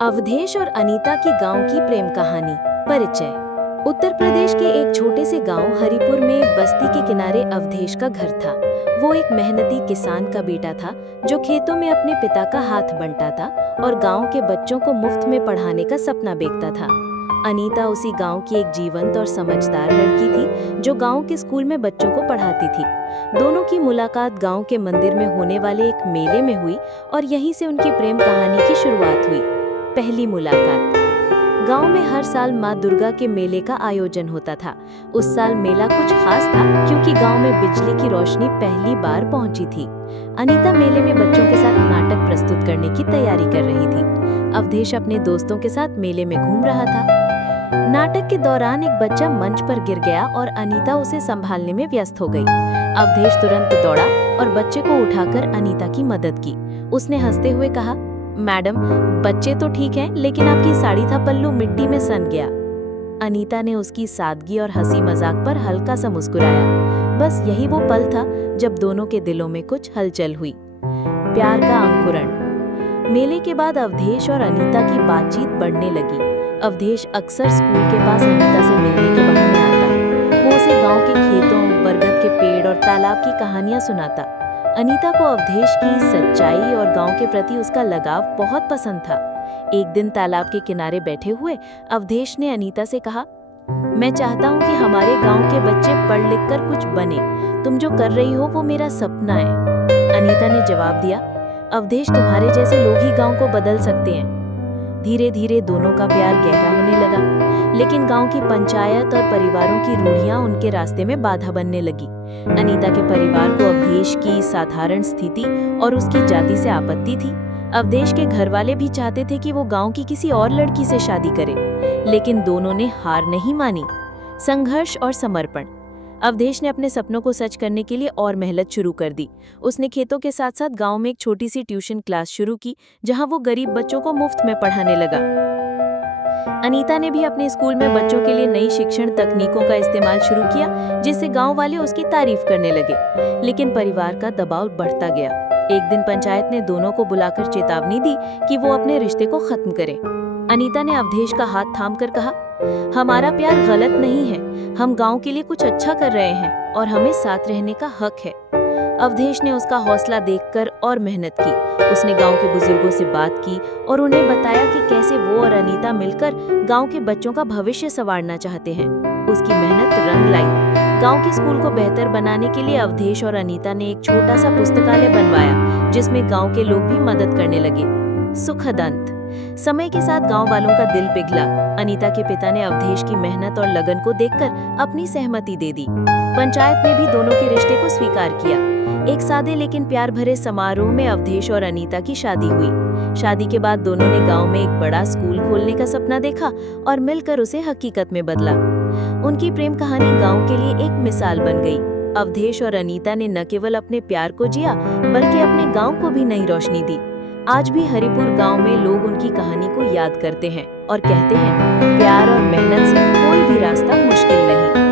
अवधेश और अनीता की गांव की प्रेम कहानी। परिचय। उत्तर प्रदेश के एक छोटे से गांव हरिपुर में बस्ती के किनारे अवधेश का घर था। वो एक मेहनती किसान का बेटा था जो खेतों में अपने पिता का हाथ बंटा था और गांव के बच्चों को मुफ्त में पढ़ाने का सपना देखता था। अनीता उसी गांव की एक जीवंत और समझदार लड़की थी जो गांव के स्कूल में बच्चों को पढ़ाती थी। दोनों की मुलाकात गांव के मंदिर में होने वाले एक मेले में हुई और यहीं से उनकी प्रेम कहानी की शुरुआत हुई। पहली मुलाकात। गांव में हर साल माँ दुर्गा के मेले का आयोजन होता था। उस साल मेला कुछ खास था क्योंकि गांव में बिजली की रोशनी पहली बार पहुंची थी। अनीता मेले में बच्चों के साथ नाटक प्रस्तुत करने की तैयारी कर रही थी। अवधेश अपने दोस्तों के साथ मेले में घूम रहा था। नाटक के दौरान एक बच्चा मंच पर गिर गया और अनीता उसे संभालने में व्यस्त हो गई। अवधेश तुरंत दौड़ा और बच्चे को उठाकर अनीता की मदद की। उसने हंसते हुए कहा, मैडम, बच्चे तो ठीक हैं, लेकिन आपकी साड़ी का पल्लू मिट्टी में सन गया। अनीता ने उसकी सादगी और हंसी मजाक पर हल्का सा मुस्कुराया। बस यही वो पल था जब दोनों के दिलों में कुछ हलचल हुई। प्यार का अंकुरण। मेले के बाद अवधेश और अनीता की बातचीत बढ़ने लगी। अवधेश अक्सर स्कूल के पास अनीता से मिलने के बहाने आता। वो उसे गांव के खेतों, बरगद के पेड़ और तालाब की कहानियां सुनाता। अनीता को अवधेश की सच्चाई और गांव के प्रति उसका लगाव बहुत पसंद था। एक दिन तालाब के किनारे बैठे हुए अवधेश ने अनीता से कहा, मैं चाहता हूं कि हमारे गांव के बच्चे पढ़ लिख कर कुछ बने। तुम जो कर रही हो वो मेरा सपना है। अनीता ने जवाब दिया, अवधेश, तुम्हारे जैसे लोग ही गांव को बदल सकते हैं। धीरे धीरे दोनों का प्यार गहरा होने लगा, लेकिन गांव की पंचायत और परिवारों की रूढ़ियां उनके रास्ते में बाधा बनने लगी। अनीता के परिवार को अवधेश की साधारण स्थिति और उसकी जाति से आपत्ति थी। अवधेश के घर वाले भी चाहते थे कि वो गांव की किसी और लड़की से शादी करे, लेकिन दोनों ने हार नहीं मानी। संघर्ष और समर्पण। अवधेश ने अपने सपनों को सच करने के लिए और मेहनत शुरू कर दी। उसने खेतों के साथ साथ गांव में एक छोटी सी ट्यूशन क्लास शुरू की, जहां वो गरीब बच्चों को मुफ्त में पढ़ाने लगा। अनीता ने भी अपने स्कूल में बच्चों के लिए नई शिक्षण तकनीकों का इस्तेमाल शुरू किया, जिससे गांव वाले उसकी तारीफ करने लगे। लेकिन परिवार का दबाव बढ़ता गया। एक दिन पंचायत ने दोनों को बुलाकर चेतावनी दी कि वो अपने रिश्ते को खत्म करें। अनीता ने अवधेश का हाथ थामकर कहा, हमारा प्यार गलत नहीं है, हम गांव के लिए कुछ अच्छा कर रहे हैं और हमें साथ रहने का हक है। अवधेश ने उसका हौसला देखकर और मेहनत की। उसने गांव के बुजुर्गों से बात की और उन्हें बताया कि कैसे वो और अनीता मिलकर गांव के बच्चों का भविष्य संवारना चाहते हैं। उसकी मेहनत रंग लाई। गांव के स्कूल को बेहतर बनाने के लिए अवधेश और अनीता ने एक छोटा सा पुस्तकालय बनवाया, जिसमें गांव के लोग भी मदद करने लगे। सुखद अंत। समय के साथ गांव वालों का दिल पिघला। अनीता के पिता ने अवधेश की मेहनत और लगन को देखकर अपनी सहमति दे दी। पंचायत ने भी दोनों के रिश्ते को स्वीकार किया। एक सादे लेकिन प्यार भरे समारोह में अवधेश और अनीता की शादी हुई। शादी के बाद दोनों ने गांव में एक बड़ा स्कूल खोलने का सपना देखा और मिलकर उसे हकीकत में बदला। उनकी प्रेम कहानी गांव के लिए एक मिसाल बन गई। अवधेश और अनीता ने न केवल अपने प्यार को जिया, बल्कि अपने गांव को भी नई रोशनी दी। आज भी हरिपुर गांव में लोग उनकी कहानी को याद करते हैं और कहते हैं, प्यार और मेहनत से कोई भी रास्ता मुश्किल नहीं।